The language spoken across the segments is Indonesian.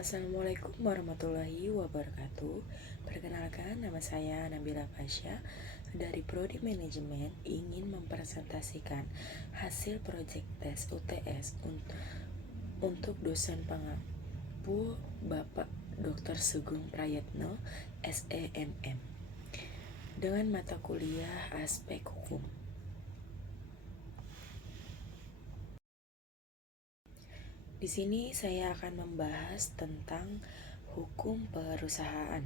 Assalamualaikum warahmatullahi wabarakatuh. Perkenalkan, nama saya Nabila Fasya dari Prodi Manajemen, ingin mempresentasikan hasil proyek tes UTS untuk dosen pengampu Bapak Dr. Sugeng Prayetno, SEMM, dengan mata kuliah Aspek Hukum. Di sini saya akan membahas tentang hukum perusahaan.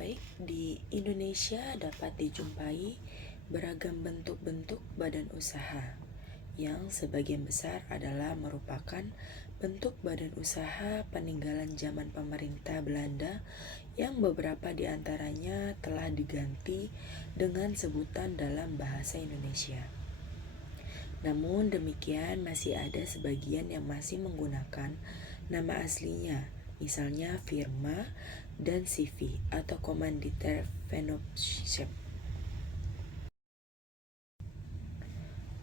Baik, di Indonesia dapat dijumpai beragam bentuk-bentuk badan usaha yang sebagian besar adalah merupakan bentuk badan usaha peninggalan zaman pemerintah Belanda yang beberapa di antaranya telah diganti dengan sebutan dalam bahasa Indonesia. Namun demikian masih ada sebagian yang masih menggunakan nama aslinya, misalnya firma dan CV atau Commanditaire Fellowship.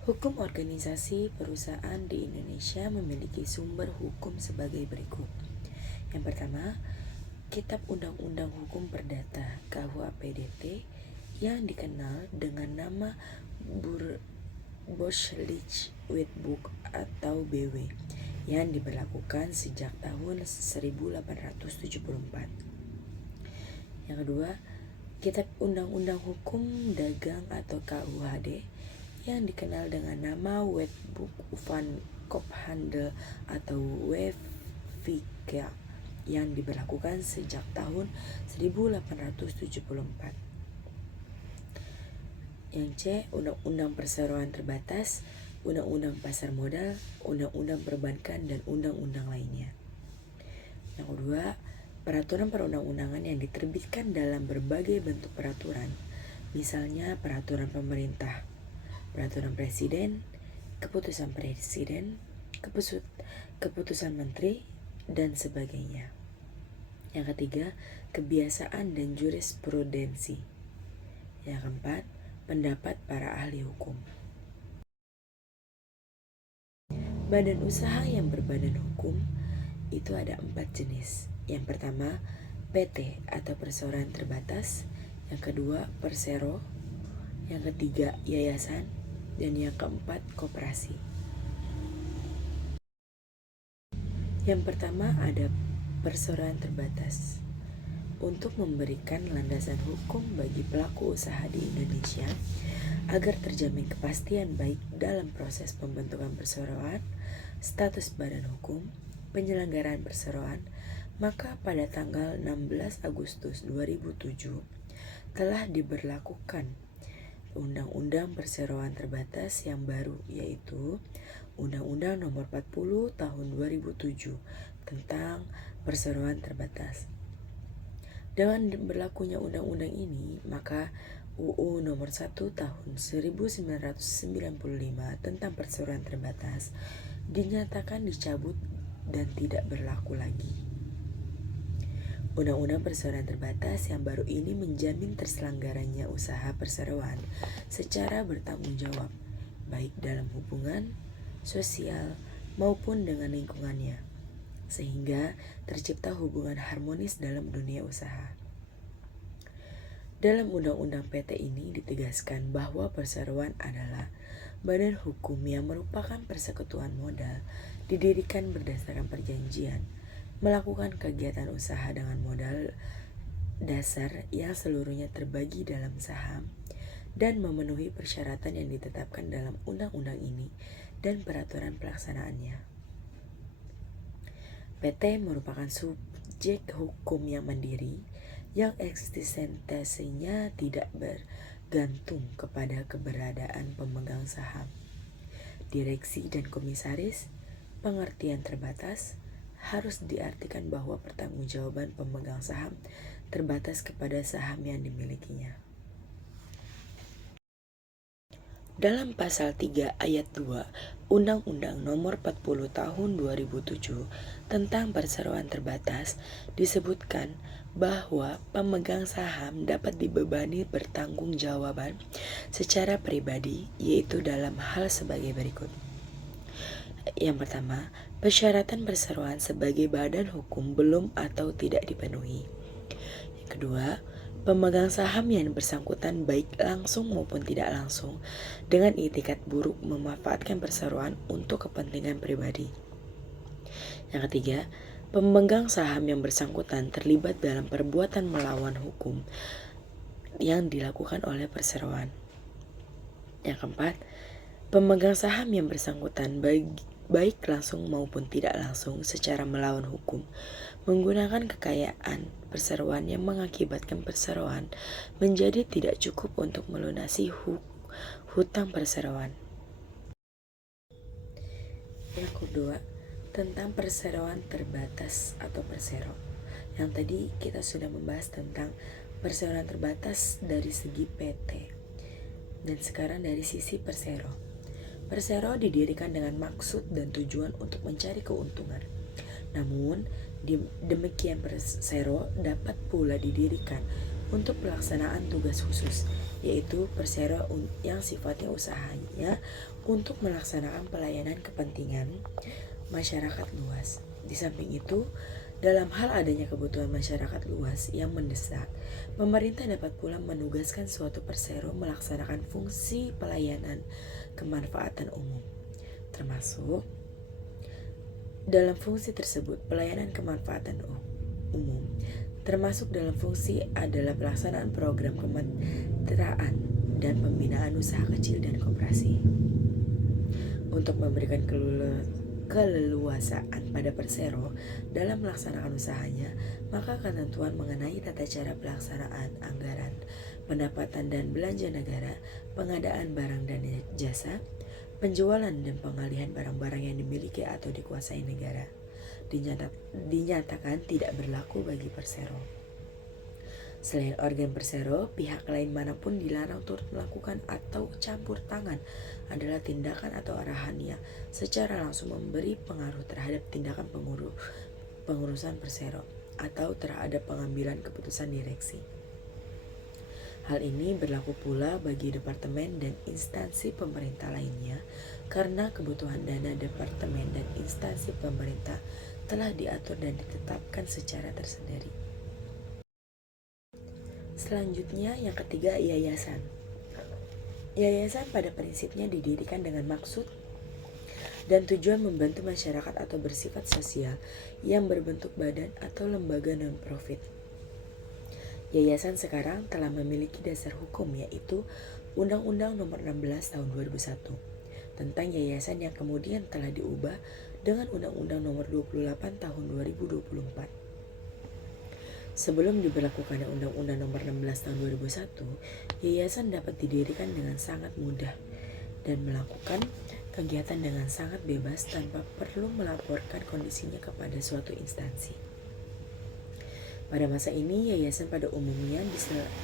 Hukum organisasi perusahaan di Indonesia memiliki sumber hukum sebagai berikut. Yang pertama, Kitab Undang-Undang Hukum Perdata (KUHP-DT) yang dikenal dengan nama Burgerlijk Wetboek atau BW yang diberlakukan sejak tahun 1874. Yang kedua, Kitab Undang-Undang Hukum Dagang atau KUHD yang dikenal dengan nama Wetboek van Koophandel atau WVK yang diberlakukan sejak tahun 1874. Yang C, Undang-Undang Perseroan Terbatas, Undang-Undang Pasar Modal, Undang-Undang Perbankan, dan Undang-Undang lainnya. Yang kedua, peraturan perundang-undangan yang diterbitkan dalam berbagai bentuk peraturan, misalnya peraturan pemerintah, peraturan presiden, keputusan menteri, dan sebagainya. Yang ketiga, kebiasaan dan jurisprudensi. Yang keempat, pendapat para ahli hukum. Badan usaha yang berbadan hukum itu ada 4 jenis. Yang pertama, PT atau perseroan terbatas. Yang kedua, persero. Yang ketiga, yayasan. Dan yang keempat, koperasi. Yang pertama ada perseroan terbatas. Untuk memberikan landasan hukum bagi pelaku usaha di Indonesia agar terjamin kepastian baik dalam proses pembentukan perseroan, status badan hukum, penyelenggaraan perseroan, maka pada tanggal 16 Agustus 2007 telah diberlakukan Undang-Undang Perseroan Terbatas yang baru, yaitu Undang-Undang Nomor 40 Tahun 2007 tentang Perseroan Terbatas. Dengan berlakunya undang-undang ini, maka UU Nomor 1 Tahun 1995 tentang Perseroan Terbatas dinyatakan dicabut dan tidak berlaku lagi. Undang-Undang Perseroan Terbatas yang baru ini menjamin terselenggaranya usaha perseroan secara bertanggung jawab, baik dalam hubungan sosial maupun dengan lingkungannya, sehingga tercipta hubungan harmonis dalam dunia usaha. Dalam Undang-Undang PT ini ditegaskan bahwa perseroan adalah badan hukum yang merupakan persekutuan modal, didirikan berdasarkan perjanjian, melakukan kegiatan usaha dengan modal dasar yang seluruhnya terbagi dalam saham, dan memenuhi persyaratan yang ditetapkan dalam undang-undang ini dan peraturan pelaksanaannya. PT merupakan subjek hukum yang mandiri, yang eksistensinya tidak bergantung kepada keberadaan pemegang saham, direksi dan komisaris. Pengertian terbatas harus diartikan bahwa pertanggungjawaban pemegang saham terbatas kepada saham yang dimilikinya. Dalam pasal 3 ayat 2 Undang-Undang Nomor 40 Tahun 2007 tentang Perseroan Terbatas disebutkan bahwa pemegang saham dapat dibebani pertanggungjawaban secara pribadi, yaitu dalam hal sebagai berikut. Yang pertama, persyaratan perseroan sebagai badan hukum belum atau tidak dipenuhi. Yang kedua, pemegang saham yang bersangkutan baik langsung maupun tidak langsung dengan itikat buruk memanfaatkan perseroan untuk kepentingan pribadi. Yang ketiga, pemegang saham yang bersangkutan terlibat dalam perbuatan melawan hukum yang dilakukan oleh perseroan. Yang keempat, pemegang saham yang bersangkutan baik langsung maupun tidak langsung secara melawan hukum menggunakan kekayaan perseroan yang mengakibatkan perseroan menjadi tidak cukup untuk melunasi hutang perseroan. Yang kedua, tentang perseroan terbatas atau persero. Yang tadi kita sudah membahas tentang perseroan terbatas dari segi PT. Dan sekarang dari sisi persero. Persero didirikan dengan maksud dan tujuan untuk mencari keuntungan. Namun, demikian persero dapat pula didirikan untuk pelaksanaan tugas khusus, yaitu persero yang sifatnya usahanya untuk melaksanakan pelayanan kepentingan masyarakat luas. Di samping itu, dalam hal adanya kebutuhan masyarakat luas yang mendesak, pemerintah dapat pula menugaskan suatu persero melaksanakan fungsi pelayanan kemanfaatan umum. Termasuk dalam fungsi tersebut, pelayanan kemanfaatan umum termasuk dalam fungsi adalah pelaksanaan program kemitraan dan pembinaan usaha kecil dan koperasi. Untuk memberikan keleluasaan pada persero dalam melaksanakan usahanya, maka ketentuan mengenai tata cara pelaksanaan anggaran, pendapatan dan belanja negara, pengadaan barang dan jasa, penjualan dan pengalihan barang-barang yang dimiliki atau dikuasai negara dinyatakan tidak berlaku bagi persero. Selain organ persero, pihak lain manapun dilarang turut melakukan atau campur tangan adalah tindakan atau arahannya secara langsung memberi pengaruh terhadap tindakan pengurusan persero atau terhadap pengambilan keputusan direksi. Hal ini berlaku pula bagi departemen dan instansi pemerintah lainnya karena kebutuhan dana departemen dan instansi pemerintah telah diatur dan ditetapkan secara tersendiri. Selanjutnya yang ketiga, yayasan. Yayasan pada prinsipnya didirikan dengan maksud dan tujuan membantu masyarakat atau bersifat sosial yang berbentuk badan atau lembaga non-profit. Yayasan sekarang telah memiliki dasar hukum yaitu Undang-Undang Nomor 16 Tahun 2001 tentang yayasan yang kemudian telah diubah dengan Undang-Undang Nomor 28 Tahun 2024. Sebelum diberlakukannya Undang-Undang Nomor 16 Tahun 2001, yayasan dapat didirikan dengan sangat mudah dan melakukan kegiatan dengan sangat bebas tanpa perlu melaporkan kondisinya kepada suatu instansi. Pada masa ini, yayasan pada umumnya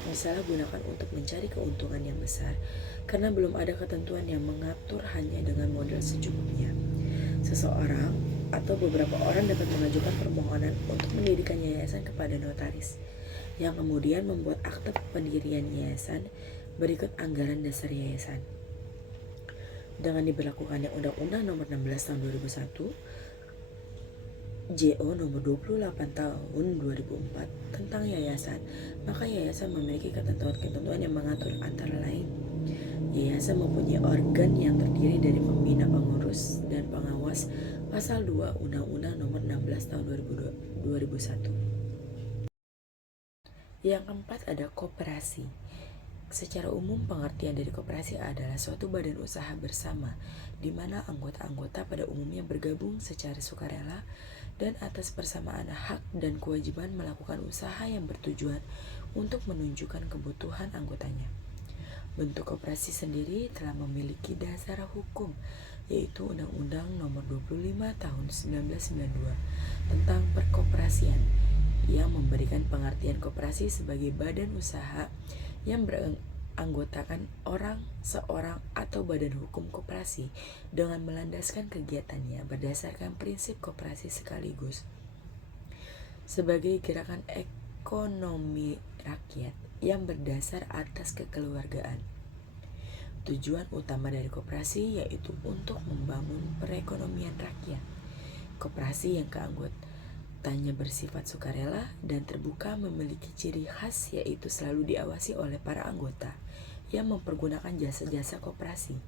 disalahgunakan untuk mencari keuntungan yang besar karena belum ada ketentuan yang mengatur hanya dengan modal secukupnya. Seseorang atau beberapa orang dapat mengajukan permohonan untuk mendirikan yayasan kepada notaris, yang kemudian membuat akte pendirian yayasan berikut anggaran dasar yayasan. Dengan diberlakukannya Undang-Undang Nomor 16 Tahun 2001, JO Nomor 28 Tahun 2004 tentang yayasan, maka yayasan memiliki ketentuan-ketentuan yang mengatur antara lain yayasan mempunyai organ yang terdiri dari pembina, pengurus, dan pengawas pasal 2 Undang-Undang Nomor 16 Tahun 2001. Yang keempat ada koperasi. Secara umum pengertian dari koperasi adalah suatu badan usaha bersama di mana anggota-anggota pada umumnya bergabung secara sukarela dan atas persamaan hak dan kewajiban melakukan usaha yang bertujuan untuk menunjukkan kebutuhan anggotanya. Bentuk koperasi sendiri telah memiliki dasar hukum, yaitu Undang-Undang Nomor 25 Tahun 1992 tentang perkoperasian yang memberikan pengertian koperasi sebagai badan usaha yang beranggotakan seorang atau badan hukum koperasi dengan melandaskan kegiatannya berdasarkan prinsip koperasi sekaligus sebagai gerakan ekonomi rakyat yang berdasar atas kekeluargaan. Tujuan utama dari koperasi yaitu untuk membangun perekonomian rakyat. Koperasi yang keanggotanya bersifat sukarela dan terbuka memiliki ciri khas yaitu selalu diawasi oleh para anggota yang mempergunakan jasa-jasa koperasi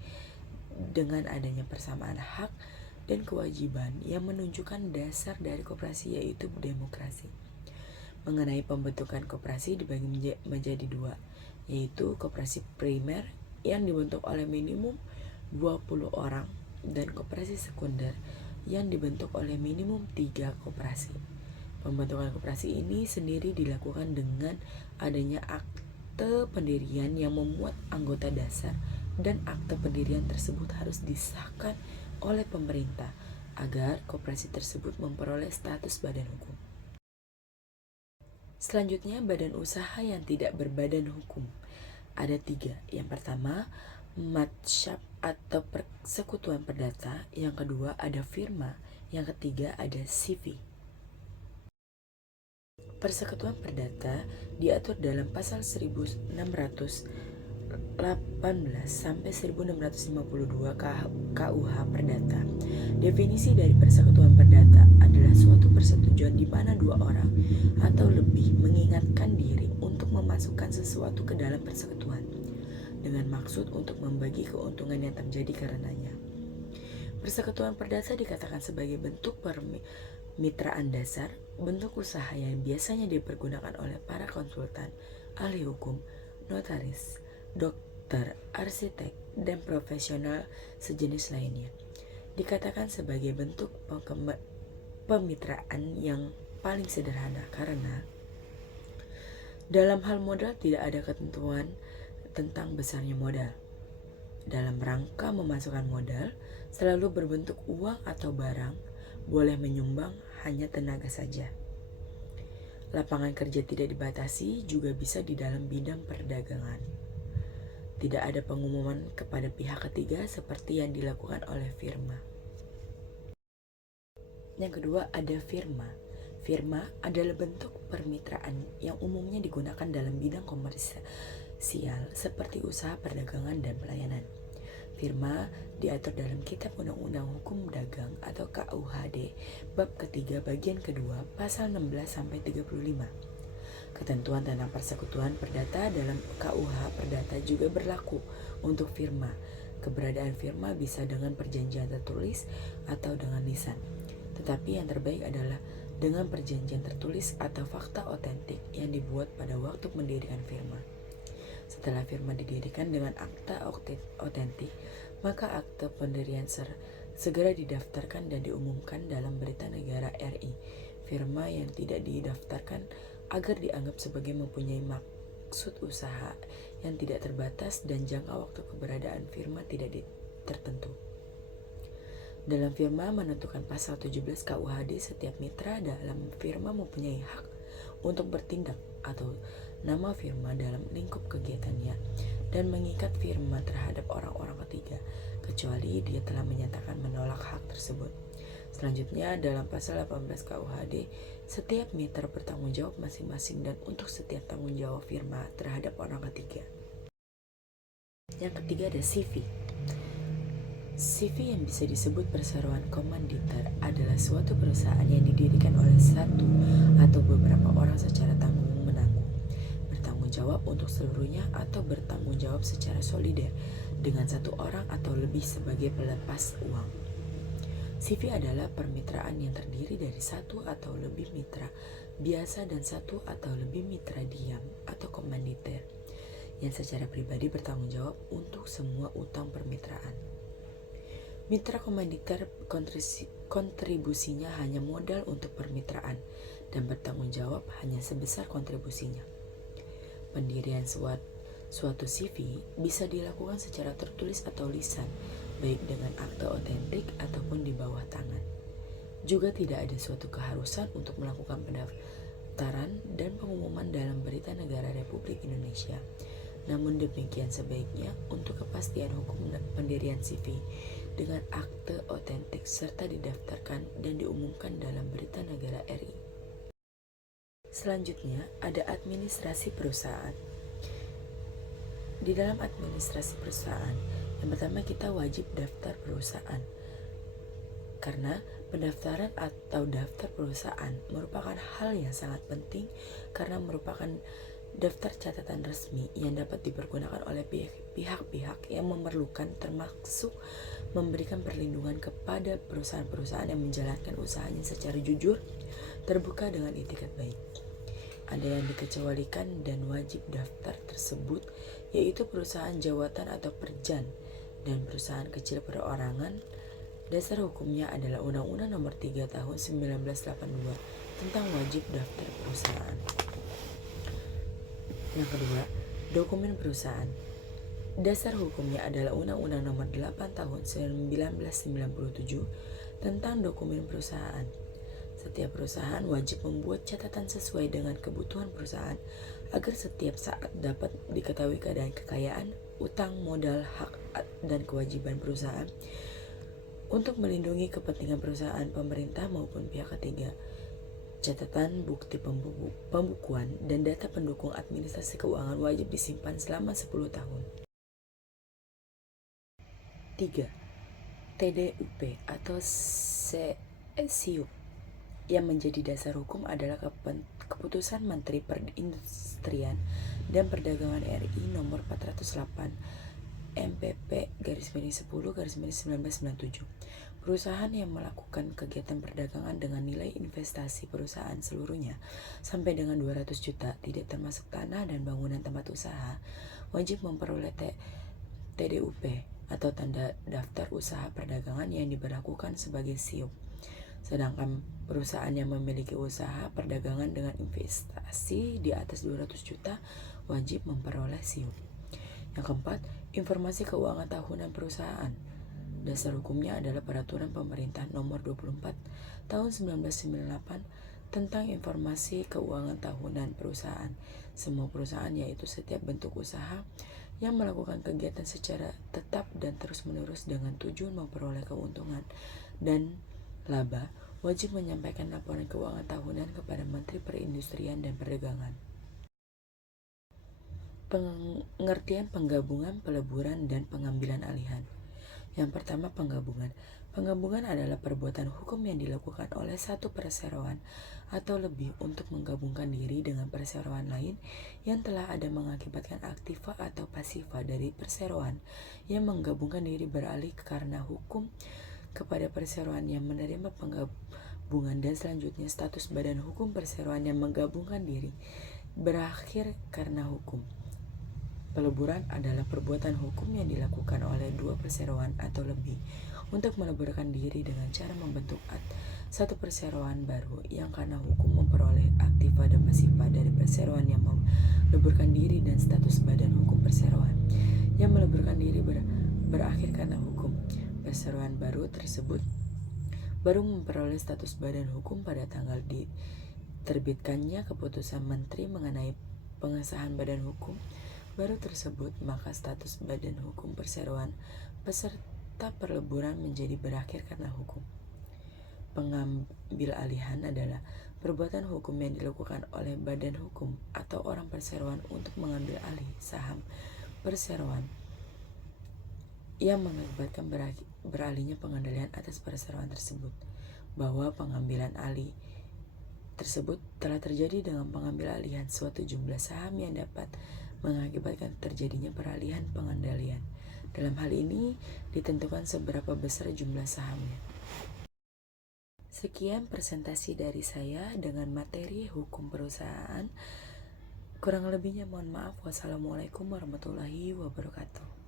dengan adanya persamaan hak dan kewajiban yang menunjukkan dasar dari koperasi yaitu demokrasi. Mengenai pembentukan koperasi dibagi menjadi dua, yaitu koperasi primer yang dibentuk oleh minimum 20 orang dan koperasi sekunder yang dibentuk oleh minimum 3 koperasi. Pembentukan koperasi ini sendiri dilakukan dengan adanya akte pendirian yang memuat anggota dasar dan akte pendirian tersebut harus disahkan oleh pemerintah agar koperasi tersebut memperoleh status badan hukum. Selanjutnya, badan usaha yang tidak berbadan hukum. Ada 3. Yang pertama, matsyab atau persekutuan perdata. Yang kedua, ada firma. Yang ketiga, ada CV. Persekutuan perdata diatur dalam pasal 1618 sampai 1652 KUH Perdata. Definisi dari persekutuan perdata adalah suatu persetujuan di mana dua orang atau lebih mengingatkan diri untuk memasukkan sesuatu ke dalam persekutuan dengan maksud untuk membagi keuntungan yang terjadi karenanya. Persekutuan perdata dikatakan sebagai bentuk permitraan dasar, bentuk usaha yang biasanya dipergunakan oleh para konsultan, ahli hukum, notaris, dokter, arsitek, dan profesional sejenis lainnya. Dikatakan sebagai bentuk pemitraan yang paling sederhana karena dalam hal modal tidak ada ketentuan tentang besarnya modal. Dalam rangka memasukkan modal selalu berbentuk uang atau barang, boleh menyumbang hanya tenaga saja. Lapangan kerja tidak dibatasi, juga bisa di dalam bidang perdagangan. Tidak ada pengumuman kepada pihak ketiga seperti yang dilakukan oleh firma. Yang kedua, ada firma. Firma adalah bentuk permitraan yang umumnya digunakan dalam bidang komersial seperti usaha perdagangan dan pelayanan. Firma diatur dalam Kitab Undang-Undang Hukum Dagang atau KUHD bab ketiga bagian kedua pasal 16-35. Ketentuan tentang persekutuan perdata dalam KUH Perdata juga berlaku untuk firma. Keberadaan firma bisa dengan perjanjian tertulis atau dengan lisan. Tetapi yang terbaik adalah dengan perjanjian tertulis atau fakta otentik yang dibuat pada waktu mendirikan firma. Setelah firma didirikan dengan akta otentik, maka akte pendirian segera didaftarkan dan diumumkan dalam Berita Negara RI. Firma yang tidak didaftarkan agar dianggap sebagai mempunyai maksud usaha yang tidak terbatas dan jangka waktu keberadaan firma tidak tertentu. Dalam firma menentukan pasal 17 KUHD, setiap mitra dalam firma mempunyai hak untuk bertindak atau nama firma dalam lingkup kegiatannya dan mengikat firma terhadap orang-orang ketiga, kecuali dia telah menyatakan menolak hak tersebut. Selanjutnya, dalam pasal 18 KUHD, setiap mitra bertanggung jawab masing-masing dan untuk setiap tanggung jawab firma terhadap orang ketiga. Yang ketiga ada CV. CV yang bisa disebut perseroan komanditer adalah suatu perusahaan yang didirikan oleh satu atau beberapa orang secara tanggung-menanggung, bertanggung jawab untuk seluruhnya atau bertanggung jawab secara solider dengan satu orang atau lebih sebagai pelepas uang. CV adalah permitraan yang terdiri dari satu atau lebih mitra biasa dan satu atau lebih mitra diam atau komanditer yang secara pribadi bertanggung jawab untuk semua utang permitraan. Mitra komanditer kontribusinya hanya modal untuk permitraan dan bertanggung jawab hanya sebesar kontribusinya. Pendirian suatu CV bisa dilakukan secara tertulis atau lisan, baik dengan akte otentik ataupun di bawah tangan. Juga tidak ada suatu keharusan untuk melakukan pendaftaran dan pengumuman dalam Berita Negara Republik Indonesia. Namun demikian sebaiknya untuk kepastian hukum pendirian CV dengan akte otentik serta didaftarkan dan diumumkan dalam Berita Negara RI. Selanjutnya ada administrasi perusahaan. Di dalam administrasi perusahaan, yang pertama kita wajib daftar perusahaan. Karena pendaftaran atau daftar perusahaan merupakan hal yang sangat penting karena merupakan daftar catatan resmi yang dapat dipergunakan oleh pihak-pihak yang memerlukan, termasuk memberikan perlindungan kepada perusahaan-perusahaan yang menjalankan usahanya secara jujur, terbuka dengan itikat baik. Ada yang dikecualikan dan wajib daftar tersebut, yaitu perusahaan jawatan atau perjan dan perusahaan kecil perorangan. Dasar hukumnya adalah Undang-Undang Nomor 3 Tahun 1982 tentang wajib daftar perusahaan. Yang kedua, dokumen perusahaan. Dasar hukumnya adalah Undang-Undang Nomor 8 Tahun 1997 tentang dokumen perusahaan. Setiap perusahaan wajib membuat catatan sesuai dengan kebutuhan perusahaan agar setiap saat dapat diketahui keadaan kekayaan, utang, modal, hak, dan kewajiban perusahaan untuk melindungi kepentingan perusahaan, pemerintah, maupun pihak ketiga. Catatan, bukti pembukuan, dan data pendukung administrasi keuangan wajib disimpan selama 10 tahun. 3. TDUP atau SIUP yang menjadi dasar hukum adalah keputusan Menteri Perindustrian dan Perdagangan RI nomor 408 MPP/10/1997. Perusahaan yang melakukan kegiatan perdagangan dengan nilai investasi perusahaan seluruhnya sampai dengan 200 juta, tidak termasuk tanah dan bangunan tempat usaha, wajib memperoleh TDUP atau tanda daftar usaha perdagangan yang diberlakukan sebagai SIUP. Sedangkan perusahaan yang memiliki usaha perdagangan dengan investasi di atas 200 juta wajib memperoleh SIUP. Yang keempat, informasi keuangan tahunan perusahaan. Dasar hukumnya adalah Peraturan Pemerintah Nomor 24 Tahun 1998 tentang informasi keuangan tahunan perusahaan. Semua perusahaan, yaitu setiap bentuk usaha yang melakukan kegiatan secara tetap dan terus-menerus dengan tujuan memperoleh keuntungan dan laba, wajib menyampaikan laporan keuangan tahunan kepada Menteri Perindustrian dan Perdagangan. Pengertian penggabungan, peleburan, dan pengambilan alihan. Yang pertama, penggabungan. Penggabungan adalah perbuatan hukum yang dilakukan oleh satu perseroan atau lebih untuk menggabungkan diri dengan perseroan lain yang telah ada, mengakibatkan aktiva atau pasiva dari perseroan yang menggabungkan diri beralih karena hukum kepada perseroan yang menerima penggabungan, dan selanjutnya status badan hukum perseroan yang menggabungkan diri berakhir karena hukum. Peleburan adalah perbuatan hukum yang dilakukan oleh dua perseroan atau lebih untuk meleburkan diri dengan cara membentuk satu perseroan baru yang karena hukum memperoleh aktiva dan pasiva dari perseroan yang meleburkan diri, dan status badan hukum perseroan yang meleburkan diri berakhir karena hukum. Perseroan baru tersebut baru memperoleh status badan hukum pada tanggal diterbitkannya keputusan Menteri mengenai pengesahan badan hukum baru tersebut, maka status badan hukum perseroan peserta perleburan menjadi berakhir karena hukum. Pengambil alihan adalah perbuatan hukum yang dilakukan oleh badan hukum atau orang perseroan untuk mengambil alih saham perseroan yang mengakibatkan beralihnya pengendalian atas perseroan tersebut, bahwa pengambilan alih tersebut telah terjadi dengan pengambil alihan suatu jumlah saham yang dapat mengakibatkan terjadinya peralihan pengendalian. Dalam hal ini ditentukan seberapa besar jumlah sahamnya. Sekian presentasi dari saya dengan materi hukum perusahaan. Kurang lebihnya mohon maaf. Wassalamualaikum warahmatullahi wabarakatuh.